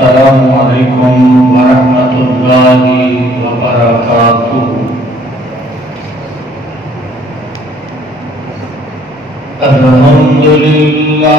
السلام علیکم ورحمۃ اللہ وبرکاتہ۔ الحمدللہ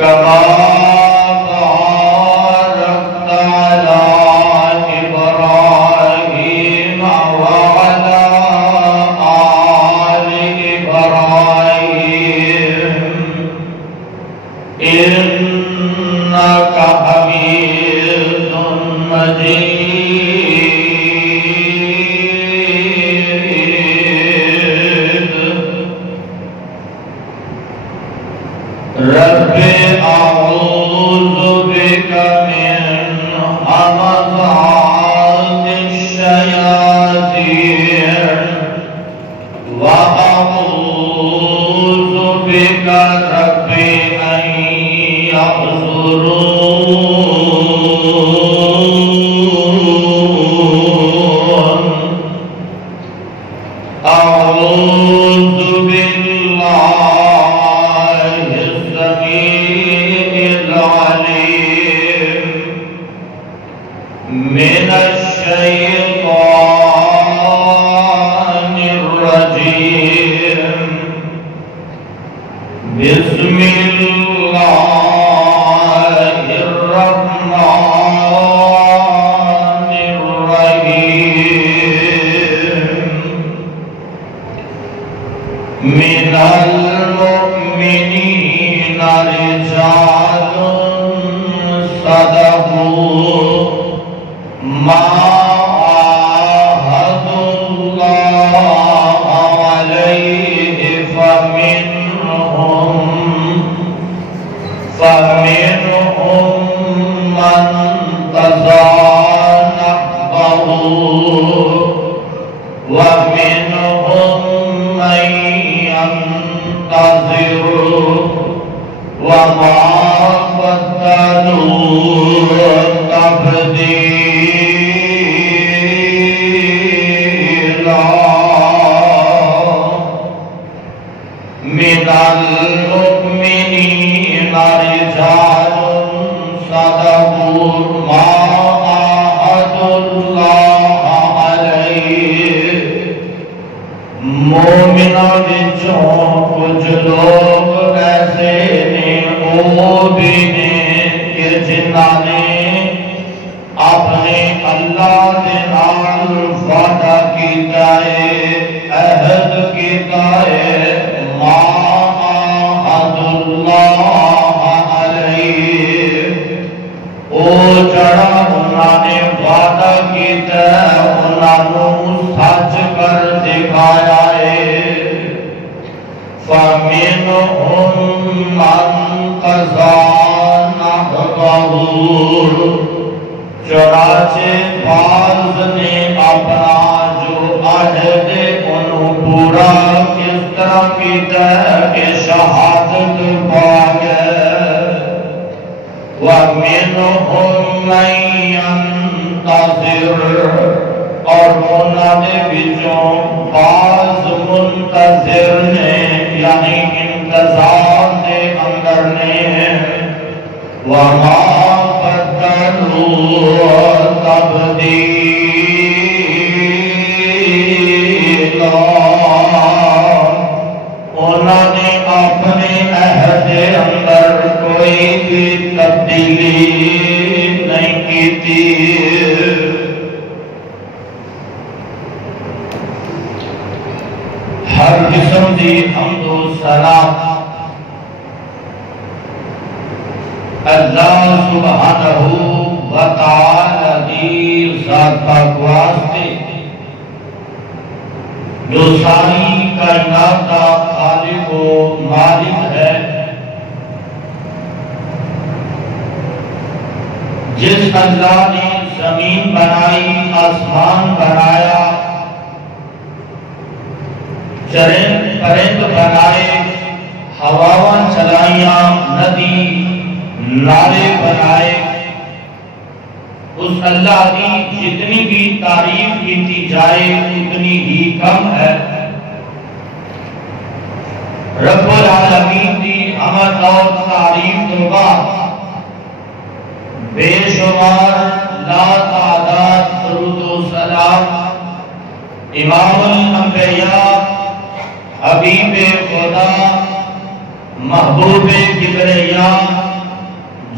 كما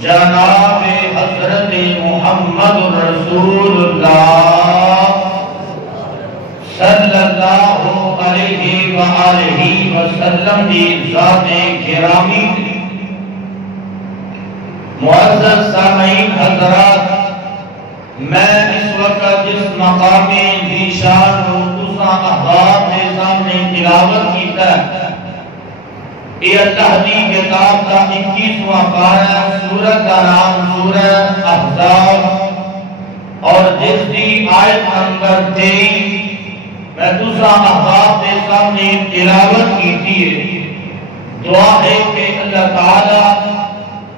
جناب حضرت محمد رسول اللہ صلی اللہ علیہ وآلہ وسلم دی ذات گرامی معزز سامعین حضرات، میں اس وقت جس مقام ذیشان تساں احباب کے سامنے تلاوت کیتا ہے، یہ اللہ دی کتاب کا 21واں پارہ، سورت کا نام سورہ احزاب، اور جس دی آیت نمبر 23 میں تساں احباب کے سامنے تلاوت کیتی ہے۔ دعا ہے کہ اللہ تعالی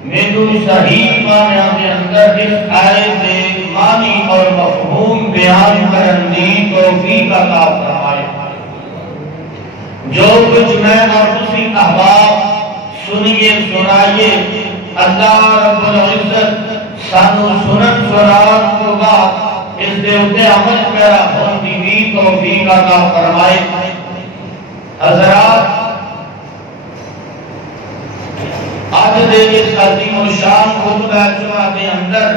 میرے صحیح معنی کے اندر اس آیت سے معنی اور مفہوم بیان کرنے دی توفیق عطا فرمائے۔ جو کچھ میں اور تسی احباب سنیے سنائیے، اللہ رب العزت سانو سنن سنان کو بعد اس دے اتے عمل پیرا ہونے دی توفیق عطا فرمائے۔ حضرات، آج دے اس عظیم و شان خطبہ جمعہ کے اندر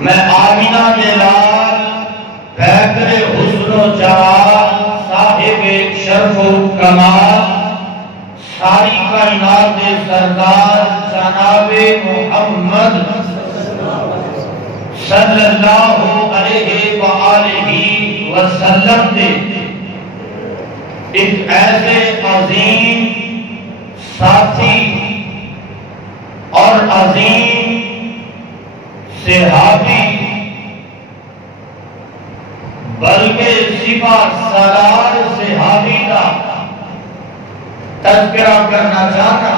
میں آمینہ جلال پیکر حسن و جمال صاحب شرف و کمال ساری کائنات سردار جناب محمد صلی اللہ علیہ وآلہ وسلم دے ایک ایسے عظیم ساتھی اور عظیم صحابی بلکہ سپہ سالار صحابی کا تذکرہ کرنا چاہتا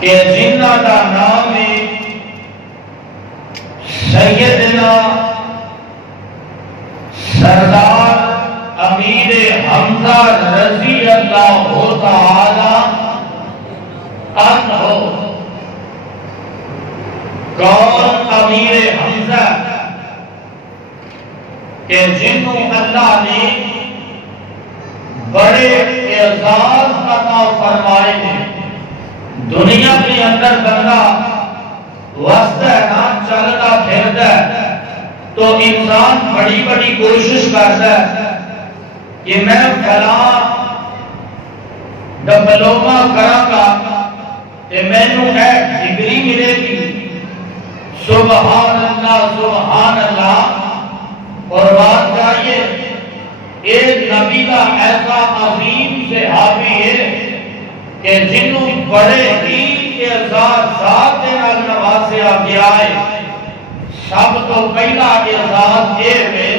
کہ جنہ کا نام ہے سیدنا سردار امیر حمزہ رضی اللہ تعالی عنہ۔ کون امیر حمزہ؟ کہ جنہوں اللہ نے بڑے اعزاز عطا فرمائے ہیں۔ دنیا کے اندر بندہ واسطہ نہ چلتا پھرتا ہے تو انسان بڑی بڑی کوشش کرتا ہے کہ میں فلاں ڈپلومہ کرانگا کہ میں نو ایک ڈگری ملے گی۔ سبحان اللہ سبحان اللہ، اور بات چاہیے ایک نبی کا ایسا عظیم صحابی ہے کہ جنہوں بڑے ہی اعزازات نوازیا گیا ہے۔ سب تو پہلا اعزاز یہ ہے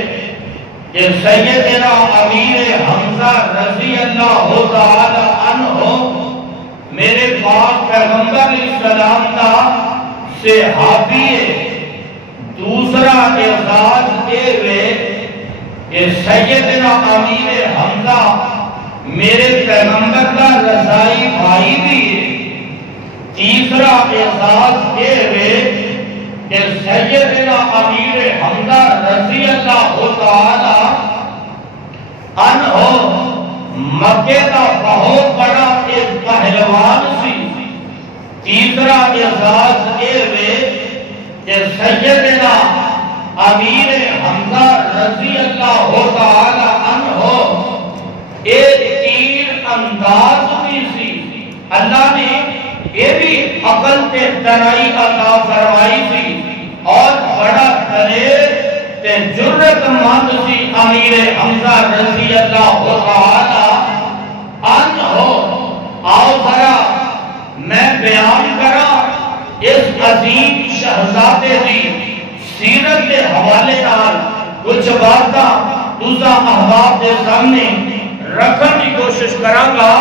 کہ سیدنا امیر حمزہ رضی اللہ تعالی عنہ میرے پاک پیغمبر علیہ السلام کا صحابی ہے۔ دوسرا اعزاز یہ ہے کہ سیدنا امیر حمزہ میرے پیغمبر کا رضائی بھائی بھی ہے۔ تیسرا اعزاز یہ ہے کہ سیدنا امیر حمزہ رضی اللہ تعالی عنہ مکہ کا بہت بڑا ایک پہلوان سی۔ تیسرا اعزاز یہ ہے کہ سیدنا امیر حمزہ رضی اللہ تعالی عنہ ایک تیر انداز بھی سی۔ اللہ نے یہ بھی عقل تے دانائی عطا فرمائی سی اور بڑا دلیر تے جرت مند سی امیر حمزہ رضی اللہ تعالی عنہ۔ آؤ ذرا میں بیان کرا اس عظیم شہزادے دی سیرت کے حوالے نال کچھ باتاں دوسرا احباب کے سامنے رکھنے کی کوشش کرانگا۔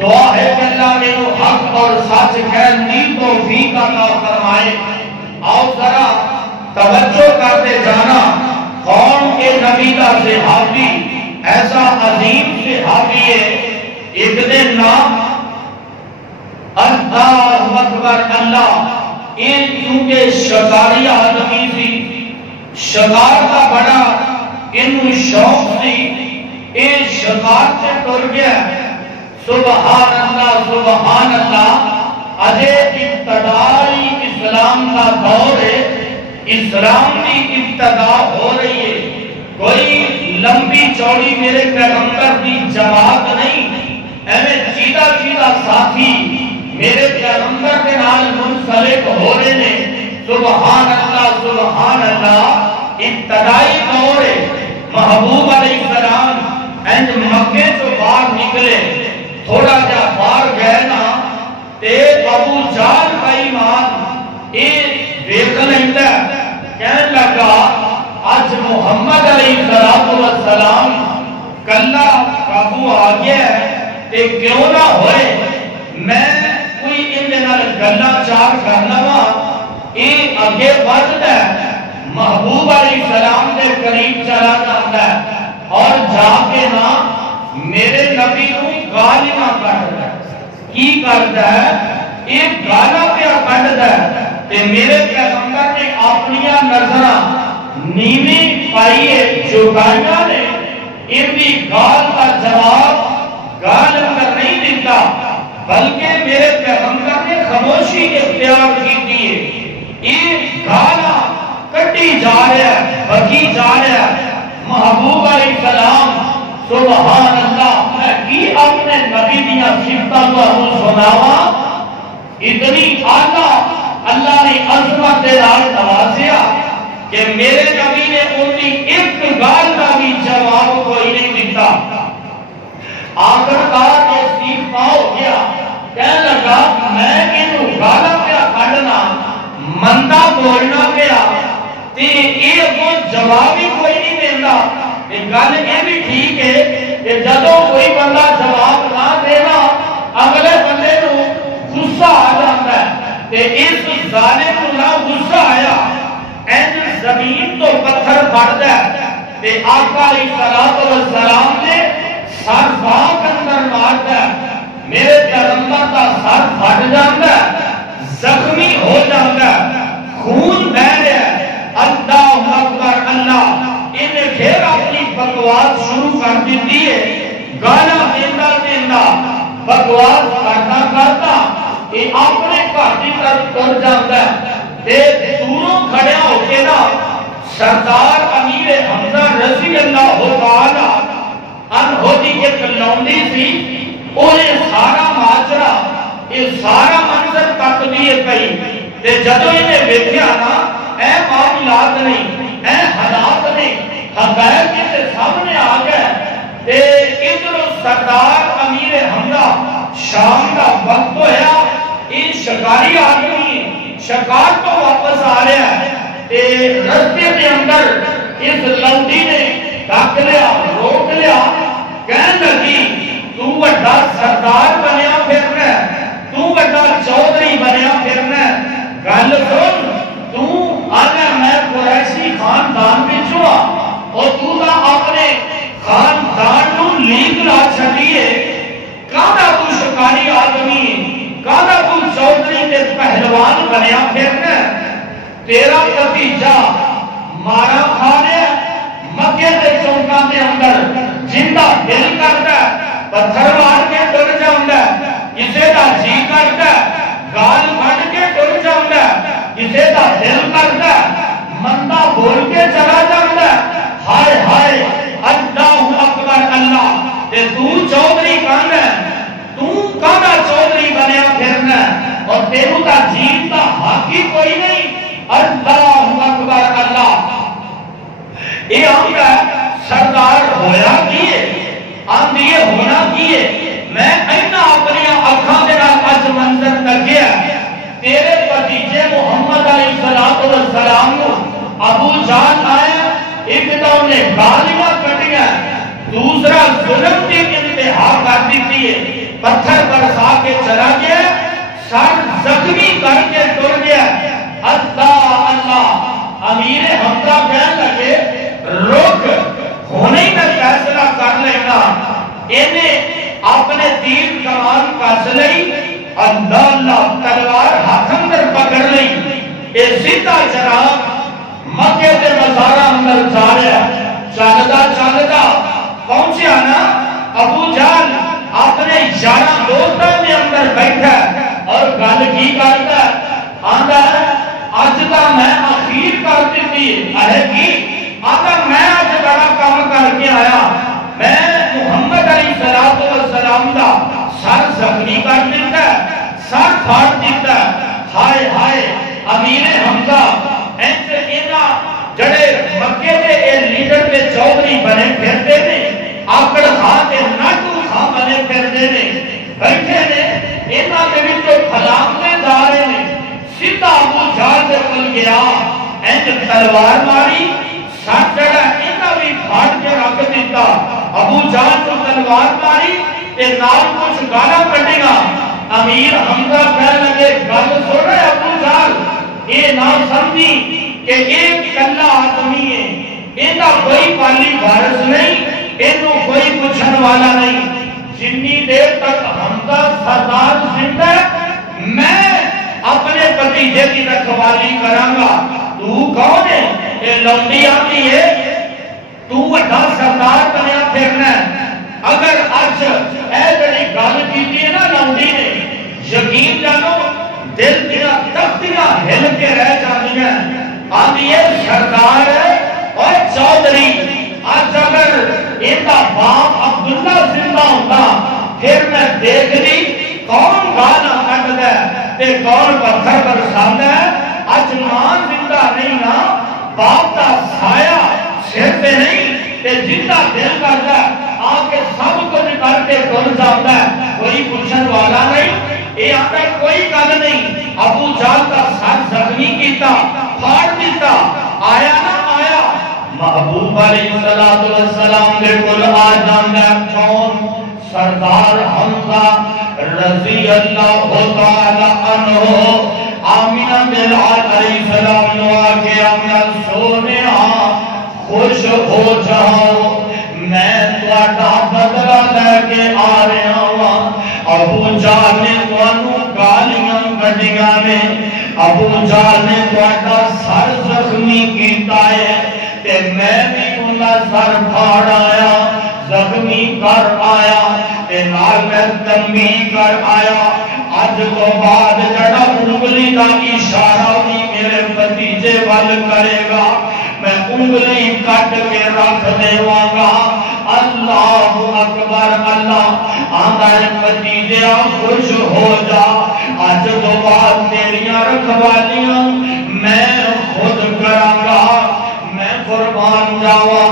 دعا ہے کہ اللہ نے وہ حق اور سچ کہنے کی توفیق عطا فرمائے۔ آؤ ذرا توجہ کرتے جانا، کون کے نبی کا صحابی ایسا عظیم صحابی ہے۔ ایک دن نام اللہ اکبر اللہ، ان کیونکہ شکاری آدمی تھی، شکار کا بڑا انہوں شوق تھی، ان شکار سے ٹر گیا سبحان اللہ اجے ابتدائی اسلام کا دور ہے، اسلام کی ابتدا ہو رہی ہے، کوئی لمبی چوڑی میرے پیغمبر کی جماعت نہیں، ایویں چیدہ چیدہ ساتھی میرے پیغمبر کے نال منسلک ہو رہے ہیں۔ سبحان اللہ ابتدائی دور ہے۔ محبوب علیہ السلام اینج مکے تو باہر نکلے، تھوڑا جا باہر گئے نا تے ابو جہل کا ایمان دیکھ لیتا کہنے لگا آج محمد علیہ السلام کلہ قابو آ گیا ہے تے کیوں نہ ہوئے میں کوئی اندھے گلہ چار کرنا یہ آگے بڑھتا ہے، محبوب علیہ السلام کے قریب چلا جاتا ہے اور جا کے نا میرے نبی کو گالیاں کٹتا ہے۔ کی کرتا ہے؟ ایک گالا پہ کٹتا ہے تے میرے پیغمبر نے اپنی نظرہ نیوی پائیے جھکائیاں نے ان بھی گال کا جواب گال کر نہیں دیتا، بلکہ میرے پیغمبر نے خاموشی اختیار کی ہے۔ یہ گالا کٹی جا رہا ہے، بکی جا رہا ہے۔ محبوب علیہ السلام سبحان اللہ میں کی اپنے نبی دیا صفتہ کو سناوا، اتنی آقا اللہ نے عظمت دلال نوازیا کہ میرے نبی نے انہی ایک گال کا بھی جواب کوئی نہیں دیتا۔ آخرکار یہ صفتہ ہو گیا، کہنے لگا میں انہوں گالا پہ کھڑنا مندہ بولنا پیا تے یہ وہ جواب ہی کوئی نہیں دینا۔ ایک گل یہ بھی ٹھیک ہے کہ جدوں کوئی بندہ جواب نہ دینا اگلے بندے کو غصہ آ جاتا ہے تے اس ظالم کو نہ غصہ آیا این زمین تو پتھر پھڑتا ہے تے آقا علیہ السلام نے سر باغ اندر مارتا ہے، میرے پیغمبر کا سر پھٹ جاتا ہے، زخمی ہو جاتا ہے، خون بہ رہا ہے۔ اللہ اکبر اللہ انہیں پھر اپنی بکواس شروع کر دیتی ہے، گانا دینا دینا بکواس کرتا کرتا یہ اپنے گھاٹی طرف کر جاتا ہے۔ دوروں کھڑے ہو کے نا سردار امیر حمزہ رضی اللہ تعالی عنہ دی کے کلوندی سی، انہیں سارا ماجرا یہ سارا منظر تک دیئے پئی تے جدو انہیں ویکھیا نا اے معاملات نہیں، اے حالات نہیں، حقائق کے سامنے آ گئے تے ادھر سردار امیر حمزہ شام کا وقت ہویا، ان شکاری آدمی شکار کو واپس آ رہا ہے تے رستے کے اندر اس لوڈی نے ڈاک لیا، روک لیا، کہنے لگی تو وڈا سردار بنیا پھرنا ہے، تو وڈا چودھری بنیا پھرنا ہے، گل سن تو آگا میں قریشی خاندان میں چھوا اور تو دا اپنے خاندان نو لیگ لا چھڑیے، کانا تو شکاری آدمی، کانا تو چودھری کے پہلوان بنیا پھرنا ہے، تیرا نتیجہ مارا کھانے مکے دے چونکا دے اندر جندہ دل کرتا ہے پتھر مار کے ڈر جاؤندا ہے، اسے دا جی کرتا ہے گال بڑھ کے ڈر جاؤندا ہے، اسے دا دل کرتا ہے مندہ بول کے چلا جاؤندا ہے۔ ہائے ہائے اللہ اکبر اللہ تے تو چودھری کہنا ہے، تو کہنا چودھری بنیا پھرنا ہے اور تیرو دا جیت دا حق ہی کوئی نہیں۔ اللہ اکبر اللہ یہ آنگا سردار ہویا کیے آندھیے ہونا کیے میں اینا اپنی اکھاں دینا اج منظر تک گیا تیرے پتیجے محمد علیہ السلام کو ابو جان آیا، ایک تو انہیں گالیاں کٹیاں، دوسرا ظلم کی انتہا کر دیتی ہے، پتھر برسا کے چلا گیا، سر زخمی کر کے ٹر گیا۔ اللہ اللہ امیر حمزہ کہنے لگے رک ہونے ہی میں فیصلہ کر لینا، انہیں اپنے تیر کمان کس لئی، اللہ اللہ تلوار ہاتھ اندر پکڑ لئی، یہ سیدھا جناب مکے دے مزارہ اندر جا رہا چلدا چلدا پہنچیا نا ابو جہل اپنے 11 دوستوں کے اندر بیٹھا اور گل کی کرتا آندا اج دا میں اخیر کر دیتی ہے کی آندا میں اج بڑا کام کر کے آیا میں محمد علیہ السلام دا سر زخمی کر دیتا سر پھاڑ دیتا ہائے ہائے امیر حمزہ انج اینا جڑے مکے دے اے لیڈر تے چودھری بنے پھرتے نے آکڑ خان تے ناٹو خان بنے پھرتے نے بیٹھے نے اینا دے وچوں پھلامتے جا رہے نے سیدھا ابو جہل دے کول گیا انج تلوار ماری سر جڑا اینا بھی پھاڑ کے رکھ دیتا ابو جہل کو تلوار ماری تے نال کچھ گالا کٹے گا امیر حمزہ کہنے لگے گل سن رہے ابو جہل یہ نہ سمجھی کہ ایک کلا آدمی ہے اینا کوئی پالی وارث نہیں اینو کوئی پوچھن والا نہیں جتنی دیر تک حمزہ سردار زندہ میں اپنے بھتیجے کی رکھوالی کراں گا تو کون ہے یہ لوٹی آتی ہے تو وڈا سردار بنیا پھرنا ہے اگر آج اے جڑی گل کیتی ہے نا لوٹی نے یقین جانو دل دیا تختیاں ہل کے رہ جاتی ہیں آدھی ہے سردار اور چودھری آج اگر ایتا باپ عبداللہ زندہ ہوتا پھر میں دیکھ لی کون گانا کٹ ہے تے کون پتھر برساتا ہے آج ماں زندہ نہیں نا باپ کا سایہ سر پہ نہیں تے زندہ دل کرتا ہے آکے سب کچھ کر کے ٹر جاتا ہے کوئی پوچھن والا نہیں یہ آتا کوئی گل نہیں ابو جہل کا سر زخمی کیتا پھاڑ دیتا آیا نہ آیا محبوب علیہ السلام دے کل آ جاندہ کون سردار حمزہ رضی اللہ تعالی عنہ آمینہ بلال علیہ السلام نو آکے آمینہ سونے خوش ہو جاؤ میں توڑا بدلہ لے کے آ رہا ہوں ابو جہل نے توانو گالیاں کٹیاں نے ابو جہل نے توڑا سر زخمی کیتا ہے تے میں بھی انہا سر پھاڑ آیا زخمی کر آیا تے نال میں تنبیہ کر آیا آج تو بعد جڑا انگلی دا اشارہ بھی میرے بھتیجے وال کرے گا میں انگلی کٹ کے رکھ دے گا اللہ اکبر اللہ آدھا بھتیجے خوش ہو جا آج تو بعد تیریاں رکھوالیاں میں خود کراں گا میں قربان جاوا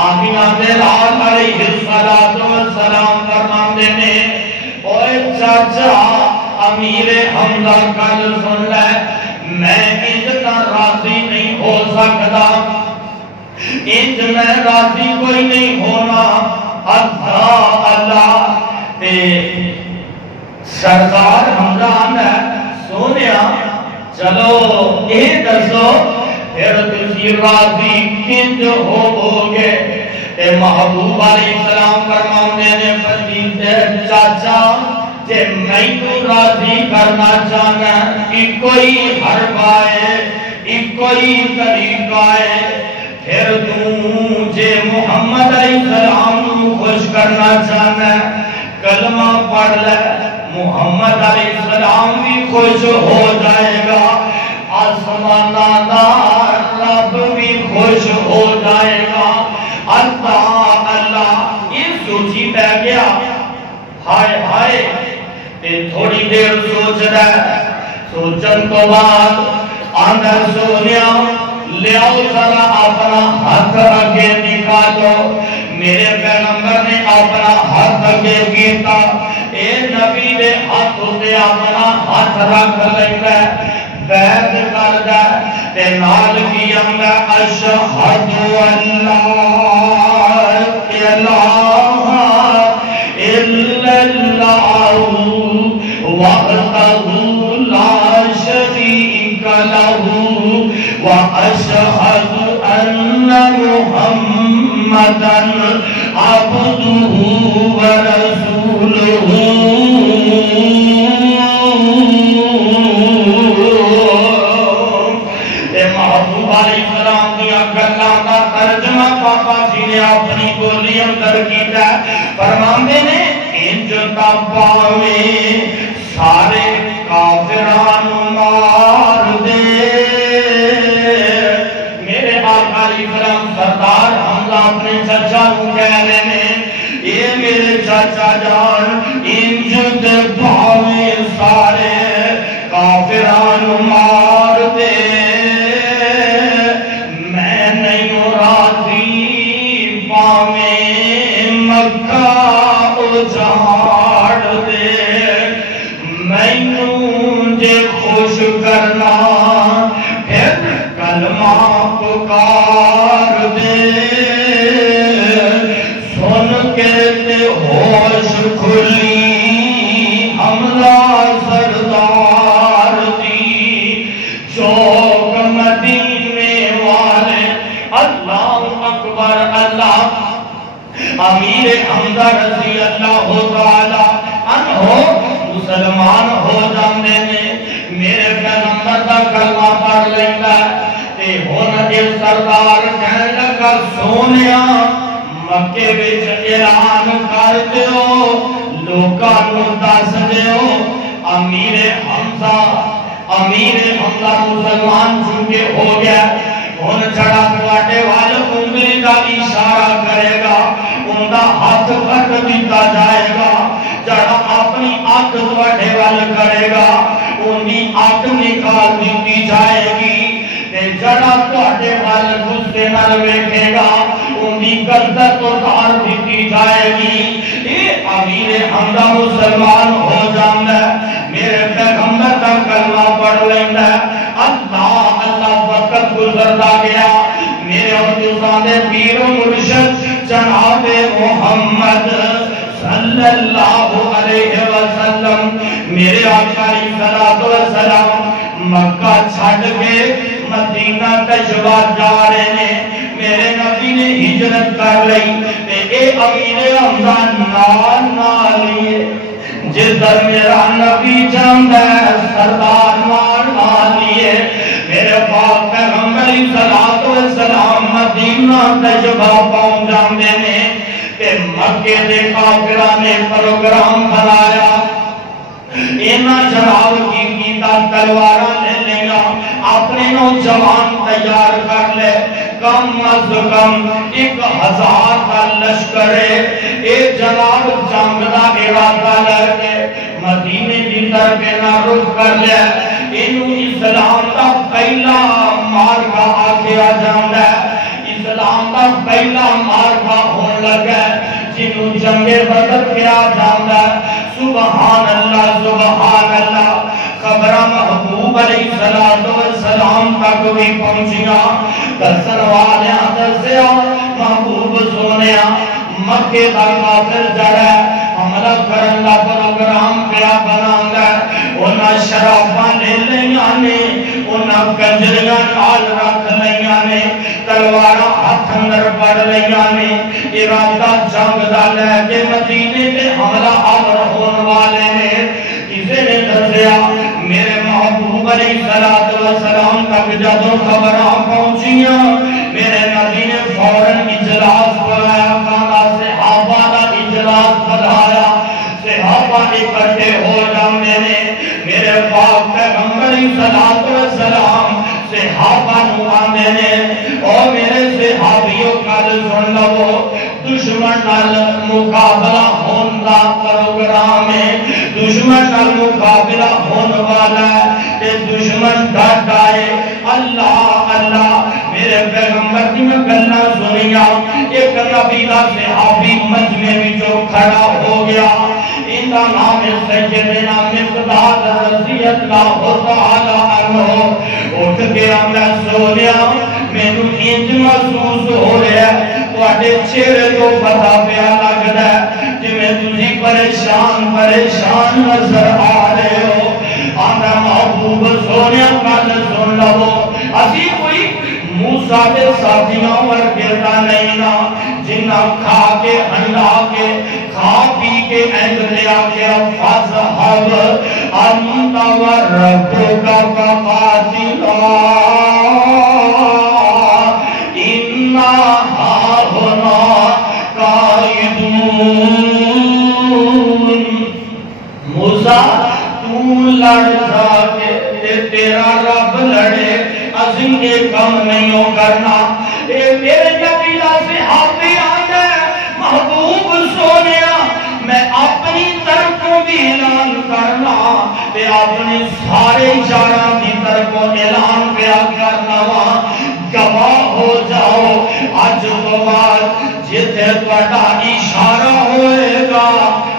آمینہ بلال علیہ السلام فرماندے نے اوے چاچا امیر حمزہ کل سن لے میں اتنا راضی نہیں ہو سکتا انج میں راضی کوئی نہیں ہونا اللہ تے سردار حمزہ نے سونیا چلو اے دسو پھر تسی راضی کنج ہو گے تے محبوب علیہ السلام فرماندے نے فرمیندے چاچا جے میں تو راضی کرنا چاہنا کوئی حربہ ہے کوئی طریقہ ہے پھر تو جے محمد علیہ السلام خوش کرنا چاہنا کلمہ پڑھ لے محمد علیہ السلام بھی خوش ہو جائے گا آسمانہ دار رب بھی خوش ہو جائے گا اللہ یہ سوچی پہ گیا ہائے ہائے تھوڑی دیر سوچ رہا سوچن تو بعد آندر سونیا لے آؤ ذرا اپنا ہاتھ آگے نکالو میرے پیغمبر نے اپنا ہاتھ آگے کیتا اے نبی دے ہاتھ سے اپنا ہاتھ رکھ لیتا بیعت کر دا تے نال کی اندر اشہد اللہ الہ الا اللہ وحدہ لا شریک لہ واشہد ان محمدا عبدہ ورسولہ محبوب علیہ السلام دیا گلاں دا ترجمہ پاپا جی نے اپنی بولی اندر کیتا فرماندے نے انج پاویں سارے کافران مار دے میرے آقا علیہ السلام سردار حمزہ اپنے چچا کو کہہ رہے ہیں اے میرے چچا جان انجد پاویں سارے کافران مار دے میں نہیں راضی پاویں مکہ اجاڑ دے مینوں جے خوش کرنا پھر کلمہ پکار دے سن کے تے ہوش کھلی حمزہ سردار دی چوک مدینے والے اللہ اکبر اللہ امیر حمزہ رضی اللہ تعالی عنہ مسلمان ہو جاندے نے میرے پیغمبر دا کلمہ پڑھ لیندا تے ہن اے سردار کہن لگا سونیا مکے وچ اعلان کر دیو لوکاں نوں دس دیو امیر حمزہ مسلمان چونکہ ہو گیا ہن جڑا تواڈے وال انگلی دا اشارہ کرے گا ان دا ہاتھ کٹ دیتا جائے گا جڑا اپنی اکھ تواڈے وال کرے گا ان دی اکھ نکال دیتی جائے گی تے جڑا تواڈے وال غصے نال ویکھے گا ان دی گردن اتار دیتی جائے گی اے امیر حمزہ مسلمان ہو جاندا ہے میرے پیغمبر دا کلمہ پڑھ لیندا ہے اللہ اللہ وقت گزرتا گیا میرے اور دوستان پیر و مرشد جناب محمد صلی اللہ علیہ وسلم میرے آقا علیہ السلام مکہ چھڑ کے مدینہ تشریف جا رہے ہیں میرے نبی نے ہجرت کر لئی اے امیر حمزہ نال لیے جدھر میرا نبی جاندہ ہے سردار نال لیے میرے پاک پیغمبر صلی السلام مدینہ تشریف پہنچ جاندے نے کہ مکے دے کافران نے پروگرام بنایا اینا جناب کی تلوارہ لے لینا اپنے نوجوان تیار کر لے کم از کم 1000 کا لشکر اے جناب جنگ دا ارادہ لے کے مدینے کی طرف نہ رخ کر لے انہوں اسلام کا پہلا مارکہ آکھیا جاندہ ہے اسلام کا پہلا مارکہ ہون لگا ہے جنہوں جنگ بدر کیا جاندہ ہے سبحان اللہ خبرہ محبوب علیہ السلام تک بھی پہنچیا دسن والے دسیا محبوب سونیا مکے دا کافر جڑا حملہ کرن دا پروگرام پیا بناوندا انہاں شرافاں لے لیاں نے انہاں کنجریاں نال رکھ لیاں نے تلواراں ہاتھ اندر پڑ لیاں نے ارادہ جنگ دا لے کے مدینے تے حملہ آور ہون والے نے کسی نے دسیا میرے محبوب علیہ السلام تک جدوں خبراں پہنچیاں میرے نبی نے فوراً اجلاس بلایا کہا صحابہ دا اجلاس بلایا صحابہ اکٹھے ہو جاندے نے میرے پاک پیغمبر صلی السلام صحابہ نو آندے نے او میرے صحابیوں کل سن لو دشمن نال مقابلہ ہون دا پروگرام ہے دشمن نال مقابلہ ہون والا ہے تے دشمن ڈٹ آئے اللہ اللہ میرے پیغمبر کی میں گلنا سنیا ایک نبی دا صحابی مجمع وچوں کھڑا ہو گیا ان کا نام سیدنا مقداد رضی اللہ تعالی عنہ اٹھ کے آمدہ سونیا مینوں انج محسوس ہو رہا ہے تواڈے چہرے تو پتہ پیا لگدا ہے جویں تسی پریشان نظر آ رہے ہو آندا محبوب سونیا گل سن لو اسی کوئی موسیٰ کے ساتھیاں ورگتا نہیں نا جنہ کھا کے ہنڈا کے کھا پی کے اینڈ لیا کے فَذْهَبْ أَنْتَ وَرَبُّكَ فَقَاتِلَا إِنَّا هَاهُنَا قَاعِدُونَ موسیٰ تو لڑ جا کے تیرا رب لڑے عظیم کے کم نہیں ہو کرنا میرے نبی دا صحابی آیا محبوب سونیا میں اپنی طرف کو بھی اعلان کرنا تے اپنے سارے جارہ کی طرف کو اعلان پیا کرنا گواہ ہو جاؤ آج تو بعد جتے توڑا اشارہ ہوئے گا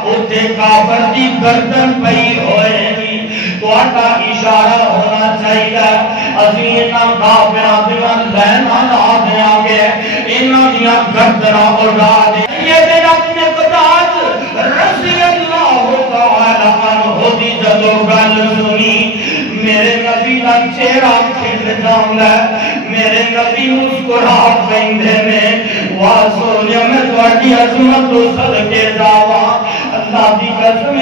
اتے کافر دی گردن پئی ہوئے گی توڑا اشارہ ہونا چاہیے عظیم کافران دیوان لینا لا دیا گے انہاں دیا گردنہ اڑا دے یہ دن اپنے قداد رضی اللہ تعالی عنہ دی جدو گل سنی میرے نبی کا چہرہ کھل جاؤں میرے نبی مسکراہٹ پہندے میں واسونیا میں تواڈی عظمت تو صدقے جاواں اللہ دی قسم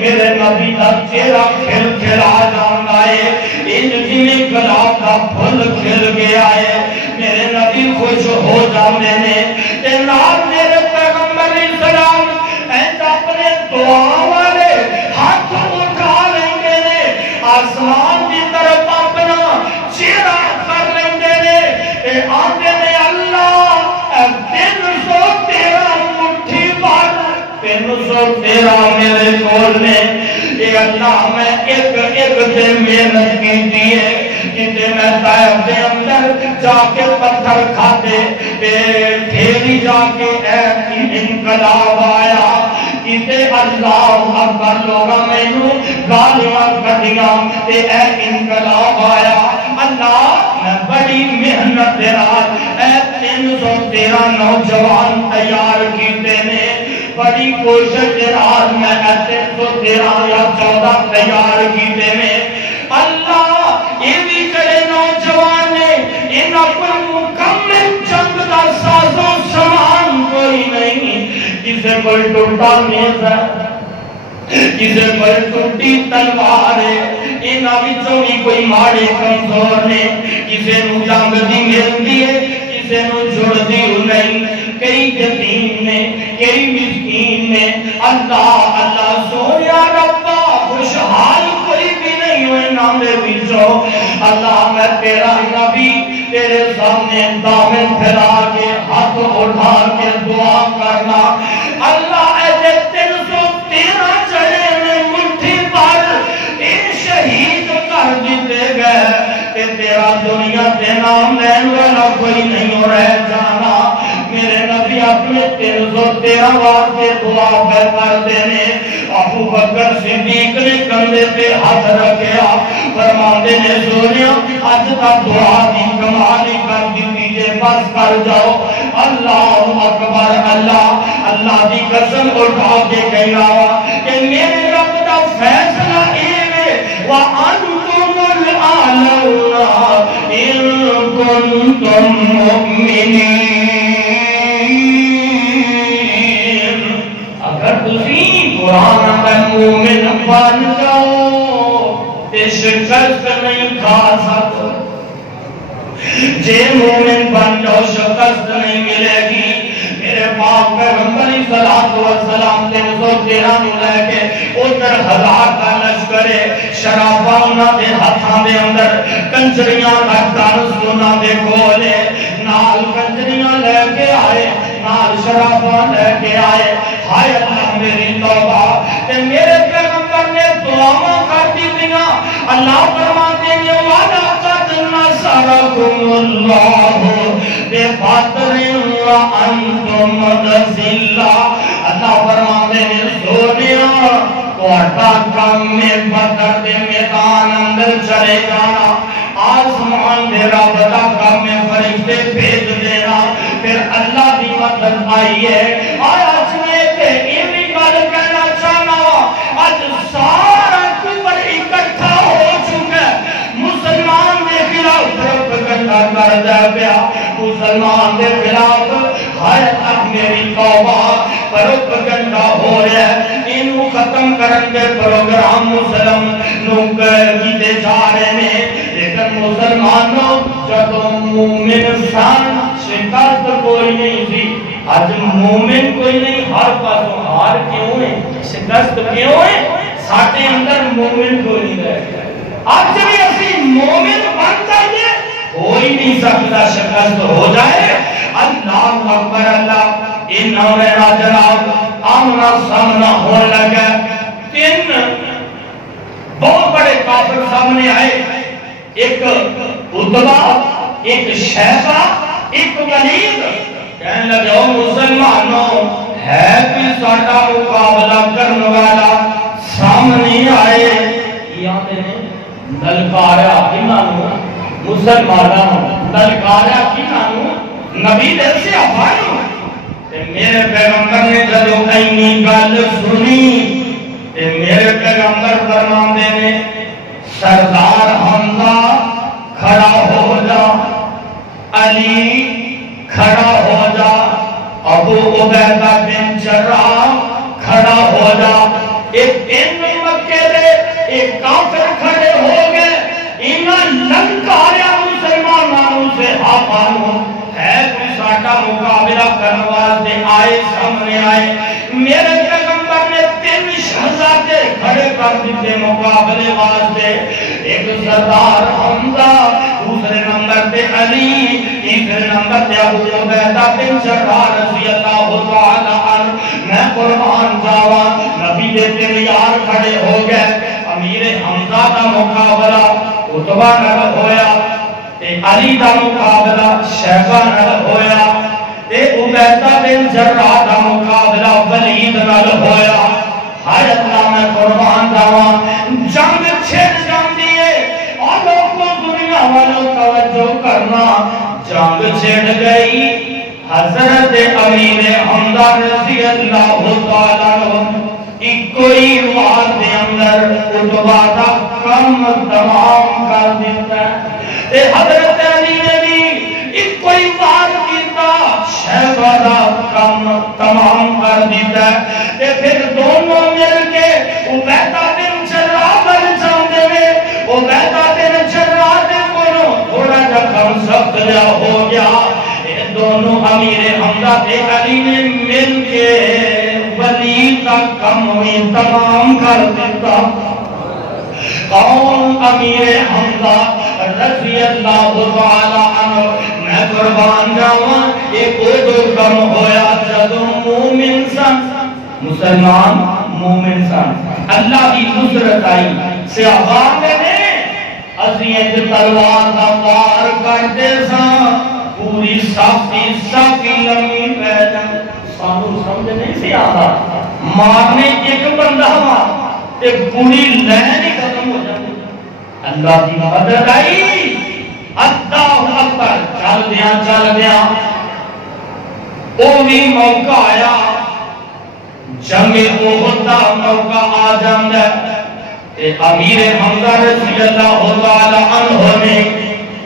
میرے نبی کا چہرہ کھل کھلا جانا ہے ان جنہیں گلاب کا پھل کھل گیا ہے میرے نبی خوش ہو جانے نے تے نال میرے پیغمبر اسلام ایسا اپنے دعا والے ہاتھ اٹھا لیں گے آسمان کی طرف اپنا چہرہ کر لیں گے آتے نے اللہ 313 مٹھی بار 313 میرے کول نے اے اللہ میں ایک سے محنت کی دیئے کتے میں طائف دے اندر جا کے پتھر کھاتے ٹھیری جا کے انقلاب آیا کتے اللہ اکبر لوگا میں نو گالیاں کٹیاں تے اے انقلاب آیا اللہ میں بڑی محنت دے رات اے 313 نوجوان تیار کیتے نے بڑی کوشش دے رات میں اے 313 یا 14 تیار کیتے میں اللہ یہ بھی جڑے نوجوان نے انہاں پر مکمل جنگ دا سازو سامان کوئی نہیں کسے کوئی ٹوٹا نیزہ کسے کوئی ٹوٹی تلوار ہے انہاں وچوں بھی کوئی ماڑے کمزور نے کسے نو جنگ دی ملتی ہے کسے نو جڑ دی نہیں کئی یتیم نے کئی مسکین نے اللہ اللہ سویا ربا خوشحال کوئی بھی نہیں ہوئے نامے وچوں اللہ میں تیرا نبی تیرے سامنے دامن پھیلا کے ہاتھ اٹھا کے دعا کرنا اللہ ایسے 313 چڑے میں مٹھی پر ان شہید کر دیتے گئے کہ تیرا دنیا تے نام لین والا کوئی نہیں رہ جانا میرے نبی اپنے 313 واسطے دعا پہ کر دینے ابو بکر صدیق نے کندھے پہ ہاتھ رکھیا فرماتے نے سونیا آج تک دعا دی کمالی کر دیجئے بس کر جاؤ اللہ اکبر اللہ دی قسم اٹھا کے کہنا کہ میرے رب دا فیصلہ وَأَنْتُمُ الْأَعْلَوْنَ إِن كُنتُم مُؤْمِنِينَ اگر تسی قرآن میں مومن بن جاؤ تے شکست نہیں کھا سکتے جے مومن بن جاؤ شکست نہیں ملے گی میرے پاک پیغمبر صلی اللہ علیہ وسلم 313 نو لے کے ادھر 1000 کا لشکر شراباں انہاں دے ہاتھاں دے اندر کنجریاں دا دانس انہاں دے کولے نال کنجریاں لے کے آئے نال شراباں لے کے آئے ہائے اللہ میری توبہ تے میرے پیغمبر نے دعاواں کر دیا اللہ فرماتے ہیں وَلَقَدْ نَصَرَكُمُ اللَّهُ بِبَدْرٍ وَأَنْتُمْ أَذِلَّةٌ اللہ فرماتے ہیں سونیا کوٹا کم میں بدر دے میدان اندر چلے جانا آسمان دے رب دا کم میں فرشتے بھیج دینا پھر اللہ دی مدد آئی ہے آیا چنے تے یہ بھی گل کہنا چاہنا آج سارا کفر اکٹھا ہو چکا مسلمان دے خلاف پروپیگنڈا کر دے پیا مسلمان دے خلاف ہائے میری توبہ پروپیگنڈا ہو رہا ہے انہوں ختم کرن دے پروگرام مسلم نوکر کیتے جا رہے ہیں لیکن مسلمانوں جب مومن سان شکست کوئی نہیں تھی آج مومن کوئی نہیں ہر پاسوں ہار کیوں ہے شکست کیوں ہے آج بھی اسی مومن بن جائیے ہو ہی نہیں سکتا شکست ہو جائے اللہ اکبر اللہ انہوں نے جناب آمنا سامنا ہونے لگا تین بہت بڑے کافر سامنے آئے ایک عتبہ ایک شیبہ ایک ولید کہنے لگے او مسلمانوں ہے کوئی ساڈا مقابلہ کرنے والا سامنے آئے یاد ہے للکارا کنہوں مسلمانوں للکارا کنہوں نبی دل سے افانوں میرے پیغمبر نے جدو اینی گل سنی میرے پیغمبر فرماندے نے سردار حمزہ کھڑا ہو جا علی کھڑا ہو جا ابو عبیدہ بن جراح کھڑا ہو جا ایک ان مکے دے ایک کافر کھڑے ہو گئے انہاں لنکاریا مسلمانوں سے ہاپانوں ہے کوئی ساٹا مقابلہ کرنے واسطے آئے سامنے آئے میرے پیغمبر نے تین شہزادے کھڑے کر دیتے مقابلے واسطے ایک سردار حمزہ دوسرے نمبر پہ علی تیسرے نمبر پہ ابو عبیدہ بن جراح رضی اللہ تعالی عنہ میں قربان جاواں نبی دے تیرے یار کھڑے ہو گئے امیر حمزہ کا مقابلہ عتبہ نال ہویا علی دا مقابلہ شیبہ نال ہویا عبیدہ بن جراح دا مقابلہ ولید نال ہویا ہائے اللہ میں قربان جاواں جنگ چھڑ جاندی ہے اور لوگوں دنیا والوں توجہ کرنا جنگ چھڑ گئی حضرت امیر حمزہ رضی اللہ تعالیٰ عنہ کوئی وار دے اندر عتبہ دا کم تمام کر دیتا ہے حضرت علی نے بھی کوئی وار کیتا شیبہ دا کم تمام کر دیتا ہے پھر دونوں مل کے عبیدہ بن جراح بن جاندے میں عبیدہ بن جراح دے کولوں تھوڑا جا کم سخت لیا ہو گیا دونوں امیر حمزہ تے علی نے مل کے ولید کا کم ہوئی تمام کر دیتا کون امیر حمزہ رضی اللہ تعالی عنہ میں قربان جاواں ایک دو کم ہویا جدو مومن سن مسلمان مومن سن اللہ کی نصرت آئی صحابہ نے عزیت تلوار دا وار کرتے سن پوری ساکی لمبی پیدا سانو سمجھ نہیں سی آتا مارنے ایک بندہ مار ایک پوری لین ہی ختم ہو جاتی اللہ کی مدد آئی اللہ اکبر چل دیا وہ بھی موقع آیا جنگ احد دا موقع آ جاندہ امیر حمزہ رضی اللہ تعالی عنہ نے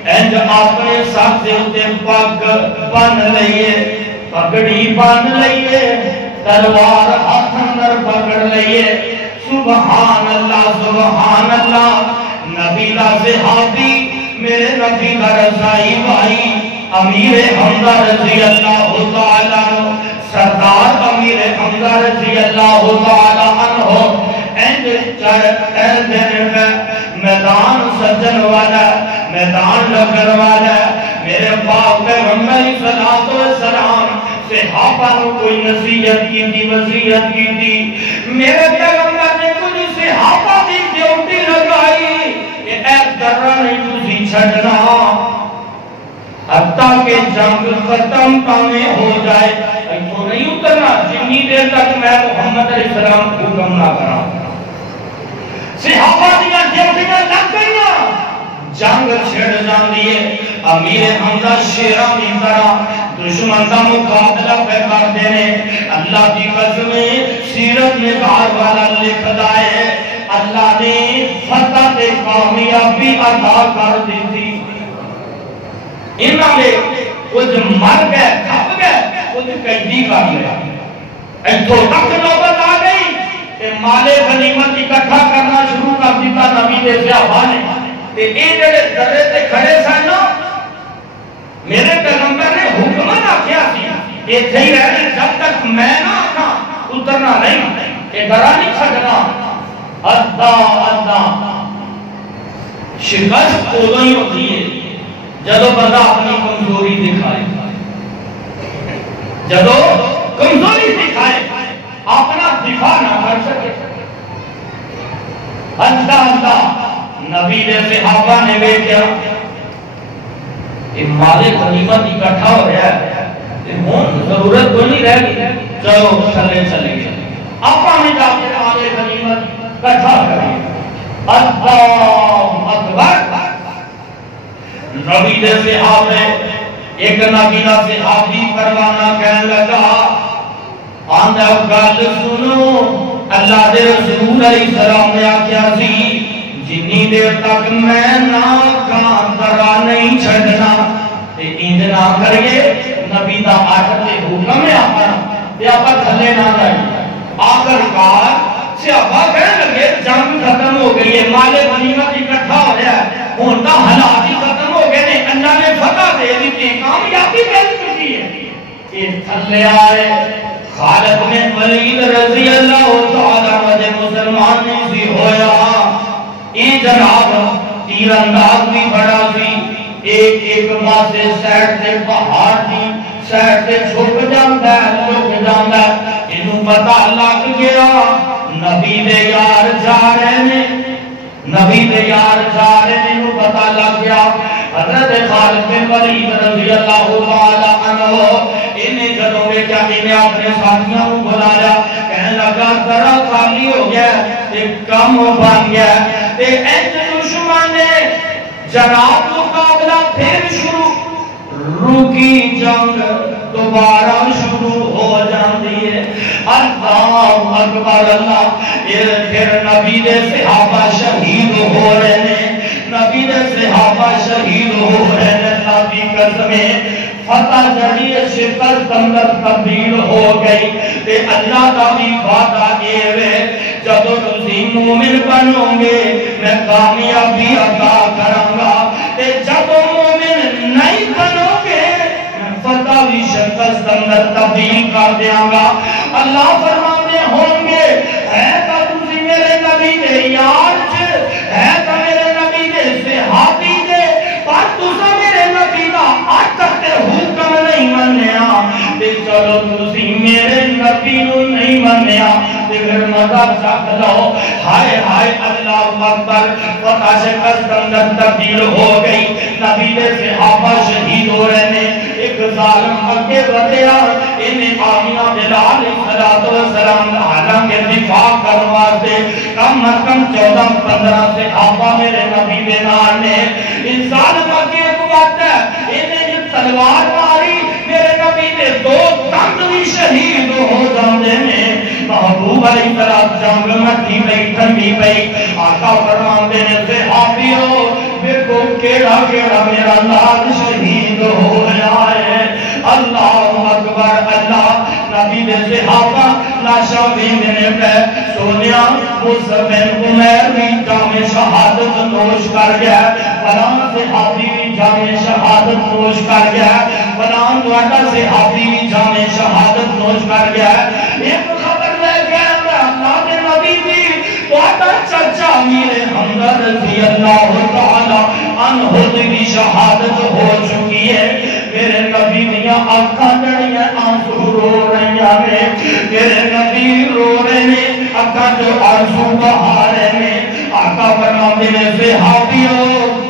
اینج اپنے ساتھ سے پگ بن لئیے پگڑی بن لئیے تلوار ہاتھ اندر پکڑ لئیے سبحان اللہ نبی دا صحابی میرے نبی دا رضائی بھائی امیر حمزہ رضی اللہ تعالی عنہ سردار امیر حمزہ رضی اللہ تعالی عنہ میدان سجن والا میدان لگن والا میرے باپ پیغمبر صلاۃ و سلام صحابہ کو کوئی نصیحت کی تھی وصیت کی تھی میرے پیغمبر نے کچھ صحابہ کی ڈیوٹی لگائی کہ اے درہ نہیں تجھے چھڑنا حتیٰ کہ جنگ ختم کامیں ہو جائے تو نہیں اترنا جنی دیر تک میں محمد علیہ السلام حکم نہ کرا صحابہ دیا ڈیوٹیاں لگ گئیاں جنگ چھڑ جان دیئے امیر حمزہ شیرہ کی طرح دشمن کا مقابلہ پہ کر دینے اللہ کی قسمیں سیرت میں بار والا لکھ دائے اللہ نے فتح کامیابی عطا کر دی تھی انہوں نے کچھ مر گئے کھپ گئے کچھ قیدی کر لیا ایتھو تک نوبت آ گئی کہ مال غنیمت اکٹھا کرنا شروع کر دیتا نبی دے صحابہ نے تے اے جڑے درے تے کھڑے سن میرے پیغمبر نے حکم نہ کیا سی ایتھے ہی رہنے جب تک میں نہ آکھاں اترنا نہیں اے درا نہیں چھڈنا اللہ اللہ شکست ادو ہی ہوتی ہے جدو بندہ اپنی کمزوری دکھائے، جدو کمزوری دکھائے اپنا دفاع نہ کر سکے۔ ہنستا ہنستا نبی دے صحابہ نے ویکھیا یہ مال غنیمت اکٹھا ہو رہا ہے، ہوں ضرورت کوئی نہیں رہ گئی، چلو چلے چلے گئے آپ نے جا کے مال غنیمت اکٹھا کریں۔ اللہ اکبر، نبی دے صحابہ ایک نبی دا صحابی پروانہ کہنے لگا آندہ گل سنو، اللہ دے رسول علیہ السلام نے آکھیا سی جنی دیر تک میں نہ کام کرا نہیں چھڑنا تے ایند نہ کریے، نبی دا آٹھ تے حکم ہے آپا تے آپا تھلے نہ جائیں۔ آخر کار صحابہ کہنے لگے جنگ ختم ہو گئی ہے، مال غنیمت اکٹھا ہو رہا ہے، ہن تا حالات ہی ختم ہو گئے نے، اللہ نے فتح دے دی، کامیابی مل چکی ہے۔ یہ تھلے آئے خالد بن ولید رضی اللہ تعالیٰ عنہ مسلمان نہیں سی ہویا، یہ جناب تیر انداز بھی بڑا سی، ایک ماں سے سیٹ سے پہاڑ دی سیٹ سے چھپ جاندہ ہے، انہوں پتہ لگ گیا نبی دے یار جا رہے ہیں، نبی دے یار جا رہے ہیں، انہوں پتہ لگ گیا۔ حضرت خالد بن ولید رضی اللہ تعالیٰ عنہ انہیں جدوں میں کیا انہیں اپنے ساتھیوں کو بلایا، کہنے لگا ذرا خالی ہو گیا ایک کم بن گیا، تے ایسے دشمن نے جناب مقابلہ پھر شروع، رکی جنگ دوبارہ شروع ہو جاندی ہے۔ اللہ اکبر، اللہ پھر نبی دے صحابہ شہید ہو رہے ہیں، نبی دے صحابہ شہید ہو رہے ہیں، اللہ کی قسمیں فتح جڑی شکست اندر تبدیل ہو گئی، تے اللہ کا بھی وعدہ ہے جدو تسی مومن بنو گے میں کامیابی عطا کروں گا، تے جدو مومن نہیں بنو گے میں فتح بھی شکست اندر تبدیل کر دیاں گا۔ اللہ فرمانے ہوں گے ہے تا تسی میرے نبی دے یار ہے تا میرے نبی دے صحابی دے، پر تسا میرے نبی دا آج تک تے حکم نہیں منیا، تے چلو تسی میرے نبی نو نہیں منیا تے پھر مزہ چک لو۔ ہائے ہائے اللہ اکبر، فتح شکست اندر تبدیل ہو گئی، نبی دے صحابہ شہید ہو رہے ہیں، ایک ظالم اگے بڑھیا، انہیں آمینہ بلال السلام حالانکہ دفاع کرواتے کم از کم 14-15 صحابہ میرے نبی دے نال نے، اس ظالم اگے بڑھتا ہے، انہیں تلوار ماری، میرے نبی دے 2 دند بھی شہید ہو جاندے نے۔ محبوب علیہ السلام جنگ مٹی پئی ٹھنڈی پئی، آقا فرماندے نے صحابیو دیکھو کیڑا کیڑا میرا لال شہید ہو رہا ہے۔ اللہ اکبر، اللہ نبی دے صحابہ لاشاں ویندے پے، سونیا مصعب بن عمیر بھی جام شہادت نوش کر گیا، فلاں صحابی بھی جام شہادت نوش کر گیا، فلاں تہاڈا صحابی بھی جام شہادت نوش کر گیا۔ ایک خبر لے گیا اللہ کے نبی دی تہاڈا چچا امیر حمزہ رضی اللہ تعالی عنہ دی شہادت ہو چکی ہے۔ میرے نبی دیاں آنکھاں جڑیاں آنسو رو رہی ہیں، میرے نبی رو رہے ہیں، آنکھاں جو آنسو بہا رہے ہیں۔ آقا فرماتے ہیں صحابیوں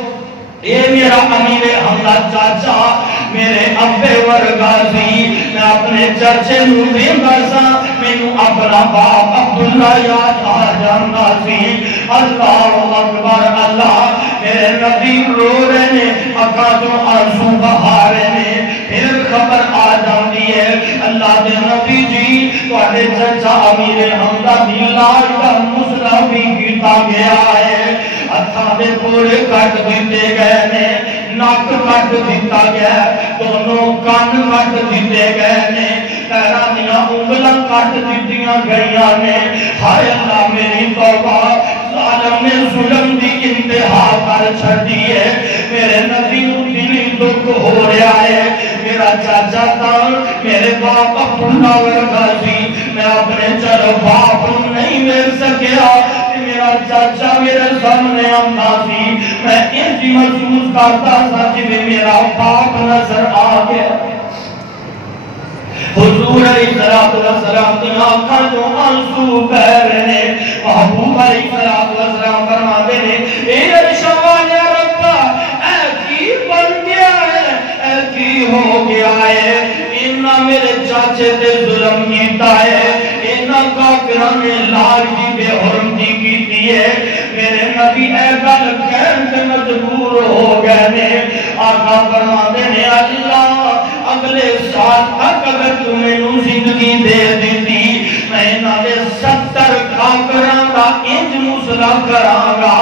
اے میرا امیر حمزہ چاچا میرے ابے ورگا سی، میں اپنے چرچے نو ویندا سا، مینوں اپنا باپ عبداللہ یاد آ جاندا سی۔ اللہ اکبر، اللہ میرے نبی رو رہے نے، اکھاں تو آنسو بہا رہے نے۔ پھر خبر آ جاندی ہے اللہ دے نبی جی تواڈے چچا امیر حمزہ دی لاش دا مسئلہ بھی کیتا گیا ہے، ہتھاں دے پورے کٹ دتے گئے نے، نک کٹ دیتا گیا، دونوں کان کٹ دیتے گئے نے، پیراں دیاں انگلاں کٹ دتیاں گئیاں نے۔ ہائے اللہ میری توبہ، ظالم نے ظلم دی انتہا کر چھڈی ہے، میرے نبی نو دلی دکھ ہو رہا ہے۔ میرا چاچا تھا میرے باپ عبداللہ ورگا سی، میں اپنے چلو باپ نہیں مل سکیا، میرا چاچا میرے سامنے آندا سی، میں انجی محسوس کرتا تھا کہ میرا باپ نظر آ گیا حضور علیہ السلام کی آنکھاں جو آنسو بہ رہے محبوب علیہ السلام فرماتے ہیں اے ارشاد یا رب اے کی بن گیا ہے اے کی ہو گیا ہے انہاں میرے چاچے تے ظلم کیتا ہے انہاں کافران نے لال کی بے حرمتی کیتی ہے میرے نبی اے گل کہن سے مجبور ہو گئے نے آقا فرماتے ہیں اللہ اگلے سال تک اگر تمہیں نو زندگی دے دیتی میں نالے 70 کافران دا انج مسلا کرانگا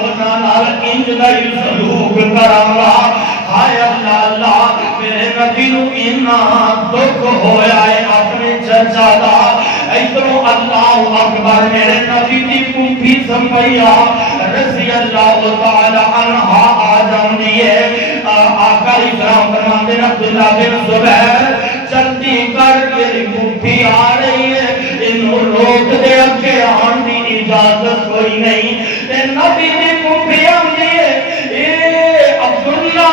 انہاں نال انج نئی سلوک کرانگا ہائے اللہ اللہ میرے نبی نو انہاں دکھ ہویا ہے اپنے چچا دا ایترو اللہ اکبر میرے نبی کی پوپھی سمبھیا رضی اللہ تعالی عنہ آ جاندی ہے آقا اکرام فرماتے ہیں عبداللہ بن زبیر جلدی کر میری پوپھی آ رہی ہے انہوں روک دے اکے آن دی اجازت کوئی نہیں تے نبی دی پوپھی آنی ہے اے عبداللہ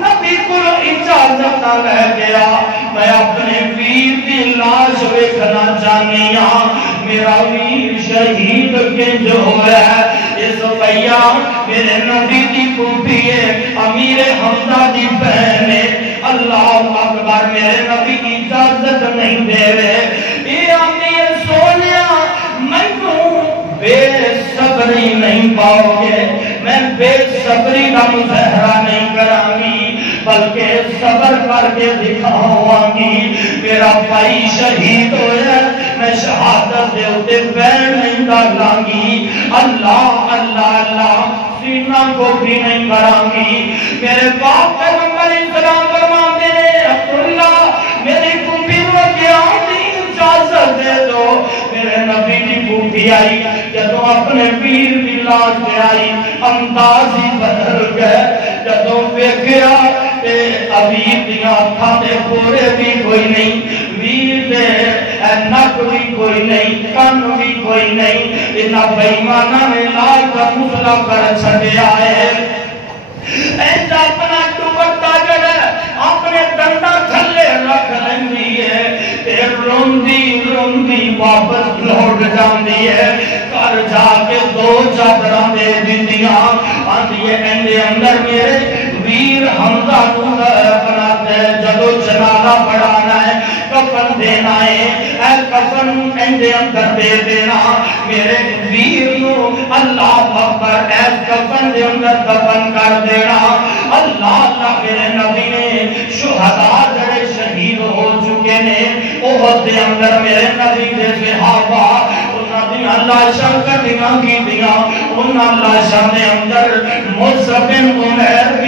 نبی کو اجازت نہ لے گیا میں اپنے ویر دی لاش ویکھنا چاہنی ہاں میرا ویر شہید کنج ہوا ہے اس بھیا میرے نبی دی پوپھی ہے امیر حمزہ دی بہن ہے اللہ اکبر میرے نبی اجازت نہیں دے رہے اے امیر سونیا میں بے صبری نہیں پاؤ گے میں بے صبری کا مظاہرہ نہیں کرانگی بلکہ صبر کر کے دکھاؤں گی میرا بھائی شہید ہویا میں شہادت دے ہوتے پیر نہیں ڈالوں گی اللہ اللہ اللہ سینہ کو بھی نہیں کرانگی میرے باپ پیغمبر اسلام فرماتے ہیں عبداللہ میری پوپھی کو قیام دی اجازت دے دو میرے نبی کی پوپھی آئی جدوں اپنے پیر کی لاش پہ آئی انداز ہی بدل گئے جدوں ویکھیا تے ابھی دیاں اکھاں دے پورے بھی کوئی نہیں ویر دے نک بھی کوئی نہیں کن بھی کوئی نہیں انہاں بےایماناں نے لال کا مسلا کر چھڈیا ہے ایسا اپنا دوپٹہ جڑا اپنے ڈنڈا تھلے رکھ لیندی ہے تے روندی روندی واپس لوٹ جاندی ہے گھر جا کے 2 چادراں دے دتیاں آندی ہے اندے اندر میرے ویر حمزہ کو بناتے جدو جنازہ پڑھانا ہے کفن دینا ہے اے کفن اندے اندر دے دینا میرے ویر نو اللہ اکبر اے کفن دے اندر دفن کر دینا اللہ اللہ میرے نبی نے شہداء جڑے شہید ہو چکے نے احد دے اندر میرے نبی دے صحابہ انہاں دی اللہ شان کر دیاں کی دیاں انہاں اللہ شان دے اندر مصعب بن عمیر